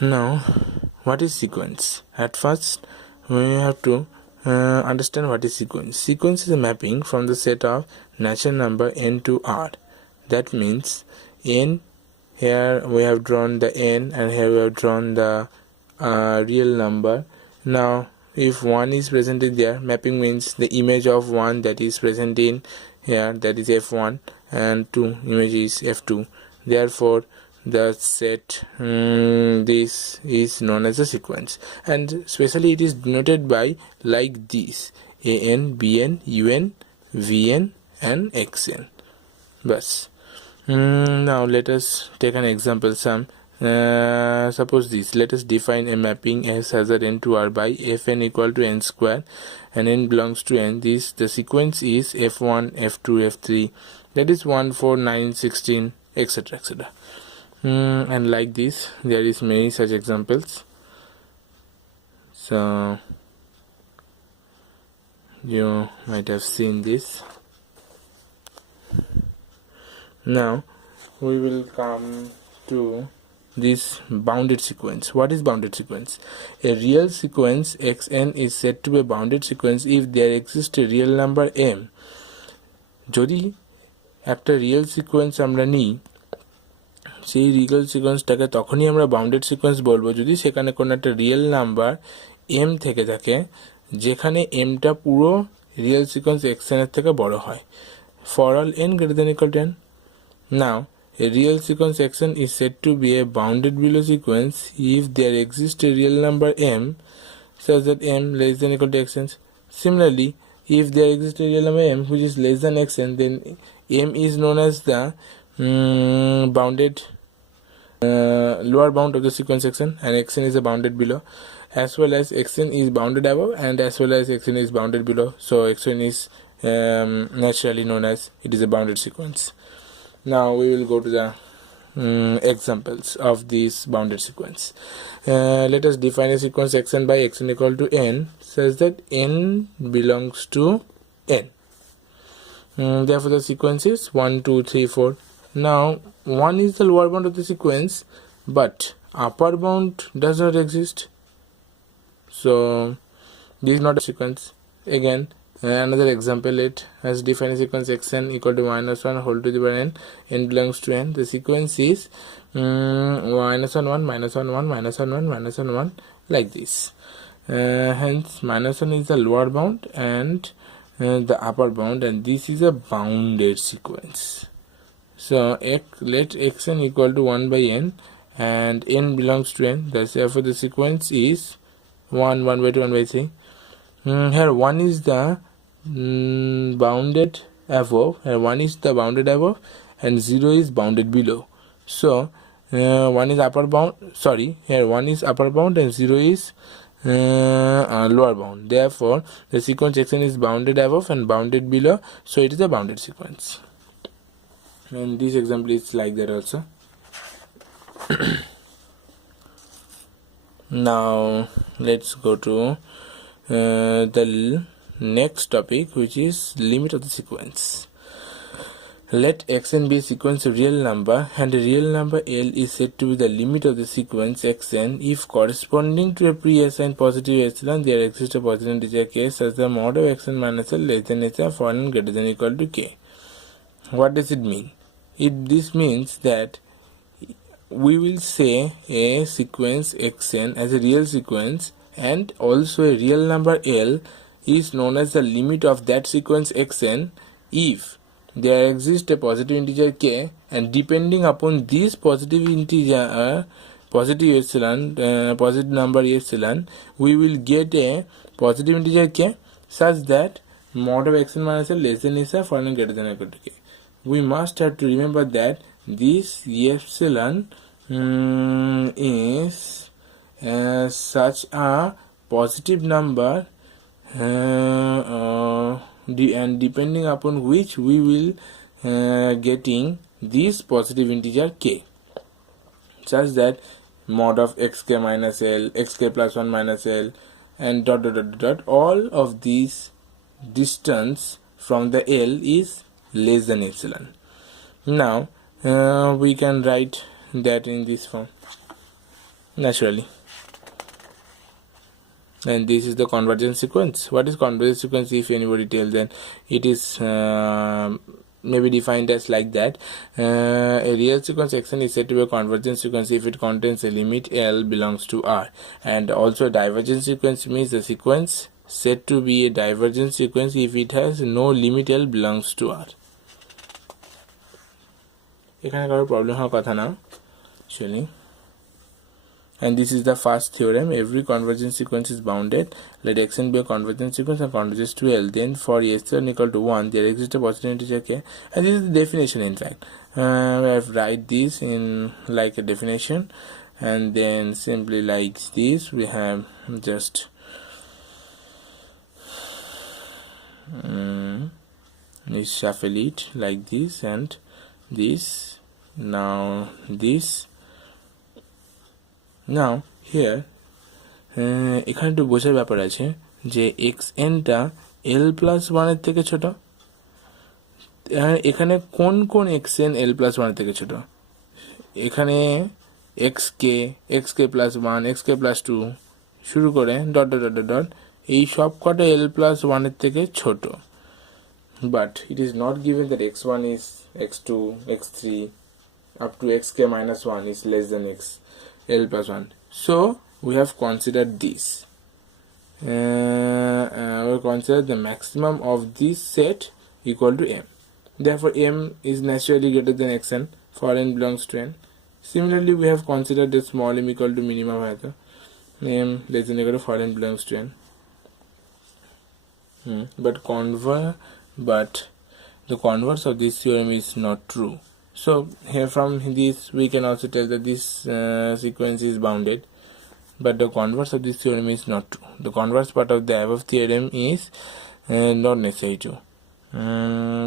Now, what is sequence? At first, we have to understand what is sequence. Sequence is a mapping from the set of natural number n to r. That means n, here we have drawn the n and here we have drawn the real number. Now, if 1 is presented there, mapping means the image of 1 that is present in here, that is f1, and 2 image is f2. Therefore, the set this is known as a sequence, and especially it is denoted by like this: an, bn, un, vn and xn. Bas. Now let us take an example. Suppose this, let us define a mapping S hazard n to r by fn equal to n square and n belongs to n. This, the sequence is f1, f2, f3, that is 1, 4, 9, 16, etc, etc. And like this, there is many such examples. So you might have seen this. Now we will come to this bounded sequence. What is bounded sequence? A real sequence xn is said to be a bounded sequence if there exists a real number m. যদি একটা real sequence আমরা নিই, সেই real সিকোয়েন্সটাকে তখনই আমরা bounded sequence বলবো যদি সেখানে কোনো একটা রিয়েল নাম্বার এম থেকে থাকে, যেখানে এমটা পুরো রিয়েল সিকোয়েন্স xn এর থেকে বড় হয়, for all n greater than equal to n. Now, a real sequence xn is said to be a bounded below sequence if there exists a real number m such that m less than equal to xn. Similarly, if there exists a real number m which is less than xn, then m is known as the bounded lower bound of the sequence xn, and xn is a bounded below, as well as xn is bounded above and as well as xn is bounded below. So xn is naturally known as it is a bounded sequence. Now we will go to the examples of this bounded sequence. Let us define a sequence xn by xn equal to n such that n belongs to n. Therefore the sequence is 1, 2, 3, 4. Now 1 is the lower bound of the sequence, but upper bound does not exist, so this is not a sequence. Again, another example, it has defined a sequence xn equal to -1 whole to the power n, n belongs to n. The sequence is -1, 1, -1, 1, -1, 1, -1, 1, like this. Hence -1 is the lower bound and the upper bound, and this is a bounded sequence. So let xn equal to 1 by n and n belongs to n. Therefore the sequence is 1, 1 by 2, 1 by 3. Here 1 is the bounded above, here 1 is the bounded above and 0 is bounded below. So 1 is upper bound, sorry, here 1 is upper bound and 0 is lower bound. Therefore the sequence xn is bounded above and bounded below, so it is a bounded sequence. And this example is like that also. Now let's go to the next topic, which is limit of the sequence. Let xn be a sequence of real number, and a real number L is said to be the limit of the sequence xn if corresponding to a pre-assigned positive epsilon there exists a positive integer k such that mod of xn minus L less than h for n greater than equal to k. What does it mean? This means that we will say a sequence xn as a real sequence, and also a real number L is known as the limit of that sequence xn if there exists a positive integer k, and depending upon this positive integer positive epsilon positive number epsilon, we will get a positive integer k such that mod of xn minus L less than h for n greater than equal to k. We must have to remember that this epsilon is such a positive number and depending upon which we will getting this positive integer k, such that mod of xk minus L, xk plus 1 minus L, and dot dot dot dot, all of these distance from the L is less than epsilon. Now we can write that in this form. naturally. And this is the convergence sequence. What is convergence sequence? If anybody tells, then it is maybe defined as like that. A real sequence xn is said to be a convergence sequence if it contains a limit L belongs to R. And also a divergent sequence means the sequence said to be a divergent sequence if it has no limit L belongs to R. এখানে কারো problem হওয়ার কথা না actually. And this is the first theorem. Every convergent sequence is bounded. Let xn be a convergent sequence and converges to L. Then for xn equal to 1, there exists a positive integer k. And this is the definition, in fact. We have write this in like a definition, and then simply like this, we have just we shuffle it like this and this. Now this. Now here এখানে একটু বোঝার ব্যাপার আছে যে xn টা l+1 এর থেকে ছোট। এখানে কোন কোন xn l+1 এর থেকে ছোট? এখানে xk+1 xk+2 শুরু করে ডট ডট ডট ডট এই সব কটা l+1 এর থেকে ছোট। But it is not given that x1 is x2 x3 up to xk-1 is less than l+1. So we have considered this. We consider the maximum of this set equal to m. Therefore m is naturally greater than xn for n belongs to n. Similarly, we have considered the small m equal to minimum either m less than equal to for n belongs to n. But the converse of this theorem is not true. So here from this we can also tell that this sequence is bounded, but the converse of this theorem is not true. The converse part of the above theorem is not necessary to,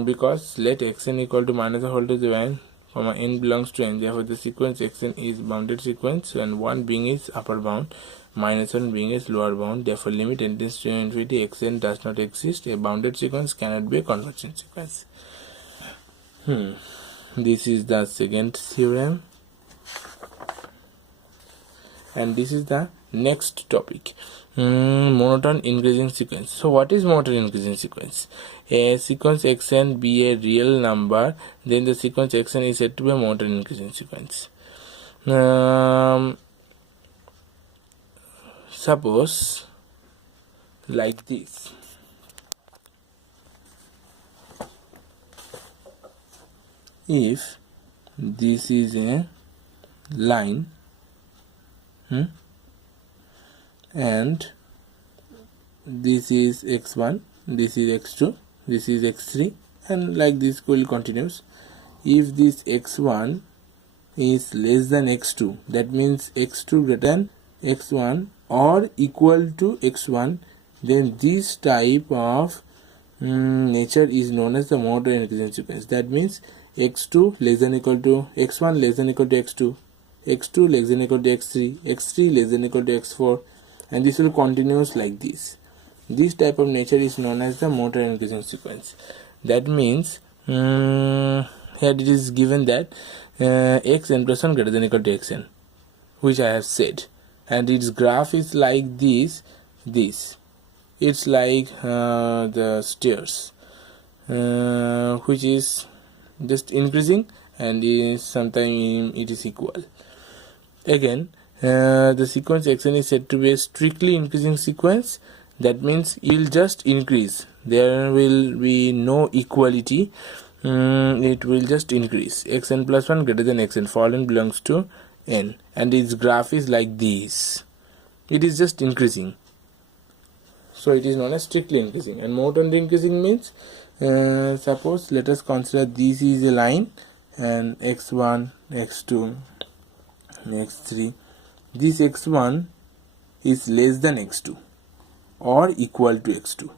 because let xn equal to minus the whole to the n, comma n belongs to n. Therefore the sequence xn is bounded sequence, and 1 being its upper bound, minus 1 being its lower bound. Therefore limit n tends to infinity, xn does not exist. A bounded sequence cannot be a convergent sequence. This is the second theorem, and this is the next topic, monotone increasing sequence. So what is monotone increasing sequence? A sequence xn be a real number, then the sequence xn is said to be a monotone increasing sequence. Suppose like this. If this is a line and this is x1, this is x2, this is x3, and like this will continues. If this x1 is less than x2, that means x2 greater than x1 or equal to x1, then this type of nature is known as the monotone increasing sequence. That means x2 less than equal to x1 less than equal to x2, x2 less than equal to x3, x3 less than equal to x4, and this will continues like this. This type of nature is known as the monotone increasing sequence. That means here it is given that xn plus 1 greater than equal to xn, which I have said, and its graph is like this. It's like the stairs, which is just increasing, and sometimes it is equal. Again, the sequence xn is said to be a strictly increasing sequence. That means it will just increase. There will be no equality. It will just increase. Xn plus 1 greater than xn for n belongs to n, and its graph is like this. It is just increasing. So it is known as strictly increasing. And monotone increasing means, suppose let us consider this is a line, and x1, x2, x3. This x1 is less than x2 or equal to x2.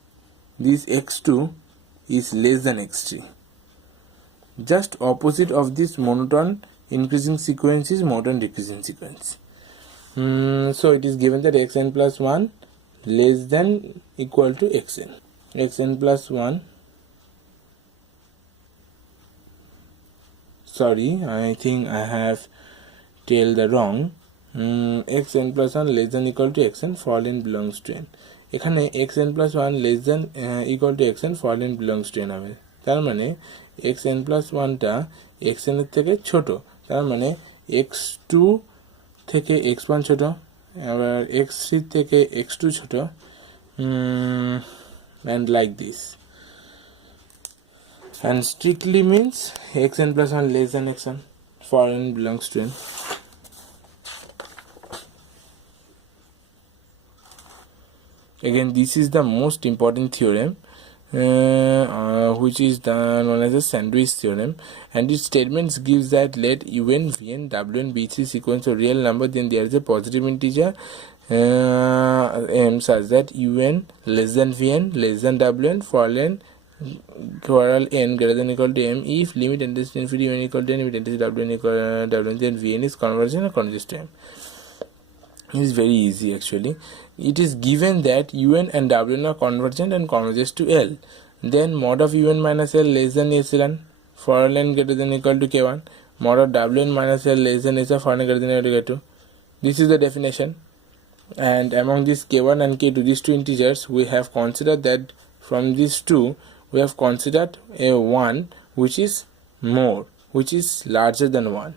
This x2 is less than x3. Just opposite of this monotone increasing sequence is monotone decreasing sequence. So it is given that xn plus 1 less than equal to xn. Xn plus 1, sorry, I think I have tell the wrong. xn plus 1 less than equal to xn for n belongs to n এখানে xn plus 1 less than equal to xn for n belongs to n হবে তার মানে xn plus 1 টা xn এর থেকে ছোট তার মানে x2 থেকে x1 ছোট আবার x3 থেকে x2 ছোট and like this and strictly means xn plus 1 less than xn for n belongs to n. Again, this is the most important theorem which is known as the sandwich theorem, and its statements gives that let un, vn, wn be three sequence of real number, then there is a positive integer m such that un less than vn less than wn for n greater than equal to m if limit tends to infinity n equal to n, limit tends to wn equal to wn, then vn is convergent or converges to m. It is very easy actually. It is given that un and wn are convergent and converges to L. Then mod of un minus L less than epsilon for n greater than equal to k1. Mod of wn minus L less than epsilon for n greater than equal to k2. This is the definition. And among these k1 and k2, these two integers, we have considered that from these two, we have considered a 1 which is more, which is larger than 1.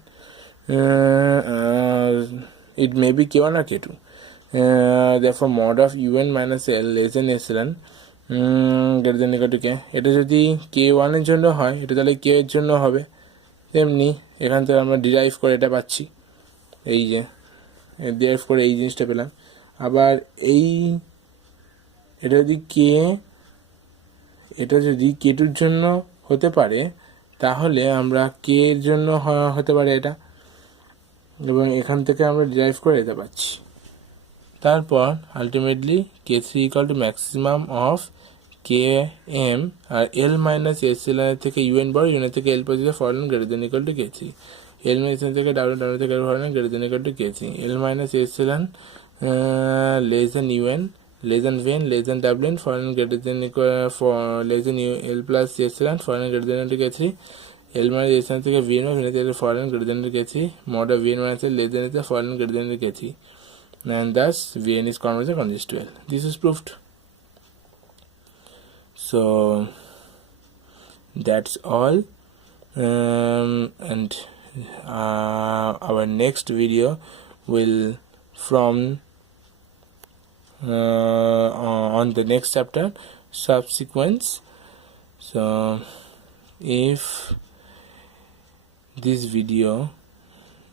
It may be k1 or k2. Therefore mod of un minus L less than epsilon greater than equal to k. এটা যদি k1 এর জন্য হয় এটা তাহলে k এর জন্য হবে তেমনি এখান থেকে আমরা ডিরাইভ করে এটা পাচ্ছি এই যে ডিরাইভ করে এই জিনিসটা পেলাম আবার এই এটা যদি k2 এর জন্য হতে পারে তাহলে আমরা k এর জন্য হতে পারে এটা এবং এখান থেকে আমরা ডিরাইভ করে এটা পাচ্ছি তারপর ultimately k3 equal to maximum of km আর l minus epsilon এর থেকে un বড় un এর থেকে l পর্যন্ত for n greater than equal to k3 l minus epsilon থেকে w থেকে for n greater than equal to k3 l minus epsilon less than un less than vn less than wn for n greater than equal for less than l plus epsilon for n greater than equal to k3 l minus epsilon থেকে vn থেকে for n greater than k3 mod of vn minus l less than for n greater than k3 and thus vn is convergent converges to L. This is proved. So that's all, and our next video will from on the next chapter subsequence. So if this video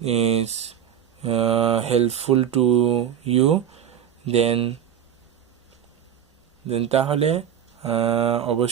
is helpful to you then তাহলে অবশ্যই